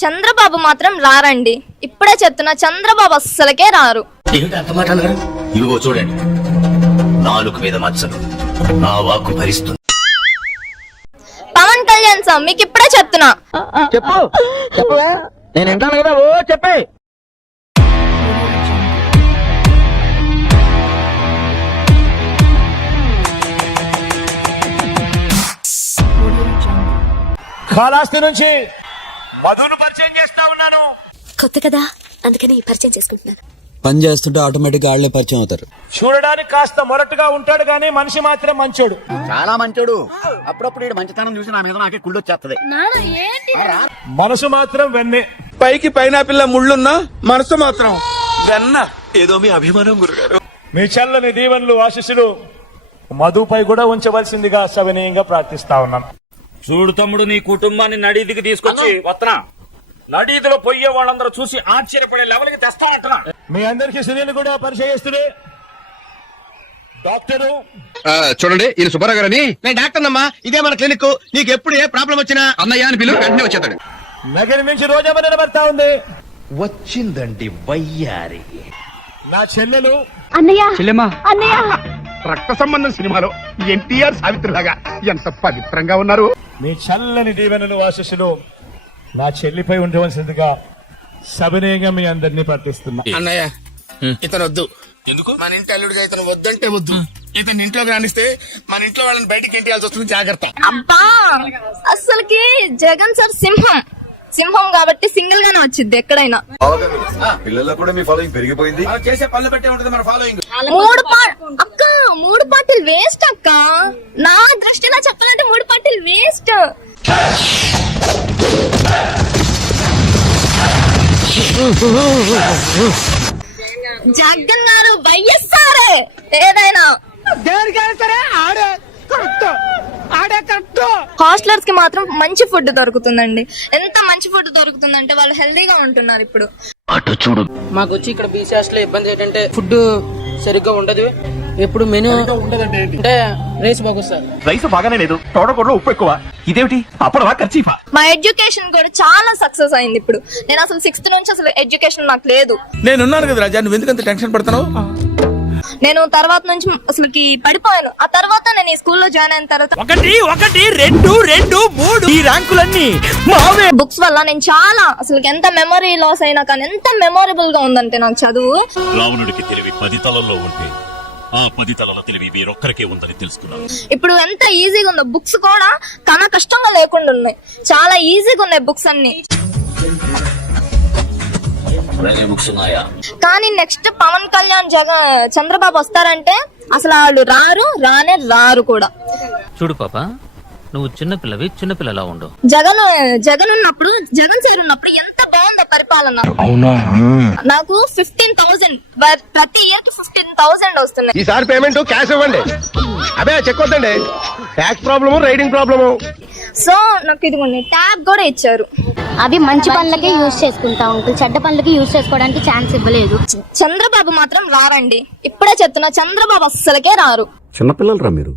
చంద్రబాబు మాత్రం రారండి. ఇప్పుడే చెప్తున్నా, చంద్రబాబు అస్సలకే రారు. ఇదిగో చూడండి, నాలుగు మీద మచ్చలు, నా వాక్కు భరిస్తుంది. పవన్ కళ్యాణ్ సార్, మీకు ఇప్పుడే చెప్తున్నా. చెప్పు చెప్పవా, నేను వింటాను కదా. ఓ చెప్పే. కాళహస్తి నుంచి మధును పరిచయం చేస్తా ఉన్నాను. కొత్త కదా, అందుకని పరిచయం చేసుకుంటున్నాను. పని చేస్తుంటే ఆటోమేటిక్ వాళ్ళే పరిచయం అవుతారు. చూడడానికి కాస్త మొరటుగా ఉంటాడు గానీ మనిషి మాత్రం మంచోడు, చాలా మంచోడు. అప్పుడప్పుడు మంచితనం చూసి నా మీద నాకే కుళ్ళు వచ్చేస్తది. మనసు మాత్రం వెన్నే. పైకి పైనాపిల్ల ముళ్ళున్నా మనసు మాత్రం వెన్న. ఏదో మీ అభిమానం గురుగారు. మీ చల్లని దీవెనలు ఆశీస్సులు మధుపై కూడా ఉంచవలసిందిగా సవినయంగా ప్రార్థిస్తా ఉన్నాను. చూడు తమ్ముడు, నీ కుటుంబాన్ని నడీదికి తీసుకొచ్చి వస్తున్నా. నడీదిలో పోయే వాళ్ళందరూ చూసి ఆశ్చర్యపడే లెవెల్కి తెస్తా ఉంటున్నా. మీ అందరికీ సునీల్ కూడా పరిచయిస్తుడే డాక్టరు. చూడండి, ఈయన సుబ్బారావు గారని. నేను డాక్టర్ అమ్మా, ఇదే మన క్లినిక్. నీకు ఎప్పుడు ఏ ప్రాబ్లం వచ్చినా అన్నయ్య అని పిలువు, వెంటనే వచ్చేస్తాడు. నగరి నుంచి రోజా నిలబడతా ఉంది. వచ్చిందండి వయ్యారి, నా చెల్లెలు. రక్త సంబంధం సినిమాలో ఎన్టీఆర్ సావిత్రిలాగా ఎంత పవిత్రంగా ఉన్నారు. మీ చల్లని దీవెనలు ఆశీస్సులు నా చెల్లిపై ఉండవలసిందిగా సవినయంగా మీ అందరినీ ప్రార్థిస్తున్నా. అన్నయ్య, ఇతను వద్దు. ఎందుకు? మన ఇంటి అల్లుడిగా ఇతను వద్దంటే వద్దు. ఇతను ఇంట్లోకి రానిస్తే మన ఇంట్లో వాళ్ళని బయటికి ఎంటియాల్సి వస్తుంది. జాగ్రత్త. అబ్బా, అస్సలకి జగన్ సార్ సింహం. సింహం కాబట్టి సింగిల్ గానే వచ్చింది ఎక్కడైనా. పిల్లల్లో కూడా మీ ఫాలోయింగ్ పెరిగిపోయింది. చేసే పనులు పెట్టే ఉంటుంది మన ఫాలోయింగ్. అక్క, 3 పార్టీలు వేస్ట్ అక్క. నా దృష్టిలో చెప్పాలంటే 3 పార్టీలు వేస్ట్. జగన్ గారు వైఎస్ఆర్ ఏదైనా హాస్టలర్స్ కి మాత్రం మంచి ఫుడ్ దొరుకుతుందండి. ఎంత మంచి ఫుడ్ దొరుకుతుందంటే వాళ్ళు హెల్దీగా ఉంటున్నారు ఇప్పుడు. మాకు వచ్చి ఇక్కడ బీసీ హాస్టల్ ఇబ్బంది ఏంటంటే ఫుడ్ సరిగ్గా ఉండదు. ఎప్పుడు మెనూ అంటే రైస్ బాగొస్తారు. రైస్ బాగానే లేదు, తోటకూరలో ఉప్పు ఎక్కువ. ఇదేమిటి అప్పుడవా ఖర్చీఫా? మా ఎడ్యుకేషన్ కూడా చాలా సక్సెస్ అయింది ఇప్పుడు. నేను అసలు 6th నుంచి అసలు ఎడ్యుకేషన్ నాకు లేదు. నేనున్నాను కదా రాజా, నువ్వు ఎందుకంత టెన్షన్ పడుతున్నావు? నేను తర్వాత నుంచి అసలుకి పడిపోయాను. ఆ తర్వాత నేను ఈ స్కూల్లో జాయిన్ అయిన తర్వాత 1 2 2 3 ఈ ర్యాంకులన్నీ బుక్స్ వల్ల నేను చాలా అసలు ఎంత మెమరీ లాస్ అయినా కానీ ఎంత మెమొరబుల్ గా ఉందంటే నాకు చదువు. రావణుడికి తెలివి 10 తలల్లో ఉంటే ఆ 10 తలల తెలివి వేరొక్కరికే ఉందని తెలుసుకున్నాను. ఇప్పుడు ఎంత ఈజీగా ఉందో, బుక్స్ కూడా చాలా కష్టంగా లేకుండా ఉన్నాయి. చాలా ఈజీగా ఉన్నాయి బుక్స్ అన్ని. కానీ నెక్స్ట్ పవన్ కళ్యాణ్ చంద్రబాబు వస్తారంటే అసలు వాళ్ళు రారు కూడా. చూడు పాప, నువ్వు చిన్నపిల్లవి, చిన్నపిల్లలా ఉండు. జగన్ ఉన్నప్పుడు, జగన్ సార్ ఉన్నప్పుడు ఎంత బాగుందో పరిపాలన. నాకు 15,000 ప్రతి ఇయర్ కి 15,000 వస్తున్నాయి. ఈసారి పేమెంట్ క్యాష్ ఇవ్వండి. అదే చెక్ వద్దండి. Tax problem, riding problem. So నాకు ఇదిగోండి ట్యాబ్ కూడా ఇచ్చారు. అవి మంచి పనులకే యూజ్ చేసుకుంటా ఉంటారు, చెడ్డ పనులకి యూజ్ చేసుకోవడానికి ఛాన్స్ ఇవ్వలేదు. చంద్రబాబు మాత్రం రారండి. ఇప్పుడే చెప్తున్నా, చంద్రబాబు అస్సలకే రారు. చిన్నపిల్లలు రా మీరు,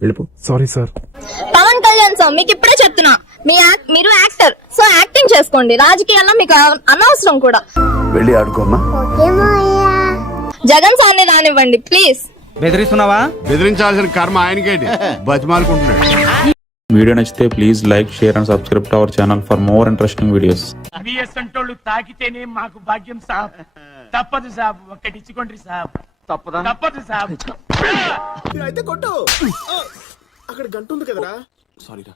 వెళ్ళిపో. Sorry sir. Pawan Kalyan sir, మీకు ఇప్పుడే చెప్తున్నా, మీరు యాక్టర్, సో యాక్టింగ్ చేసుకోండి. రాజకీయాల్లో మీకు అనవసరం కూడా. వెళ్ళి ఆడుకోమ్మా. జగన్ సార్ ని రానివ్వండి ప్లీజ్. బెదిరిస్తున్నావా? బెదిరించాల్సిన కర్మ ఆయనకేంటి, బతిమాలుకుంటున్నాడు. వీడియో నచ్చితే please like, share and subscribe to our channel for more interesting videos. అంటోళ్ళు తాకితేనే మాకు భాగ్యం సాబ్. తప్పదు సాబ్, ఒక్కటి ఇచ్చుకోండి సాబ్. తప్పదు సాబ్. అయితే కొట్టు. అక్కడ గంట ఉంది కదరా. సారీరా.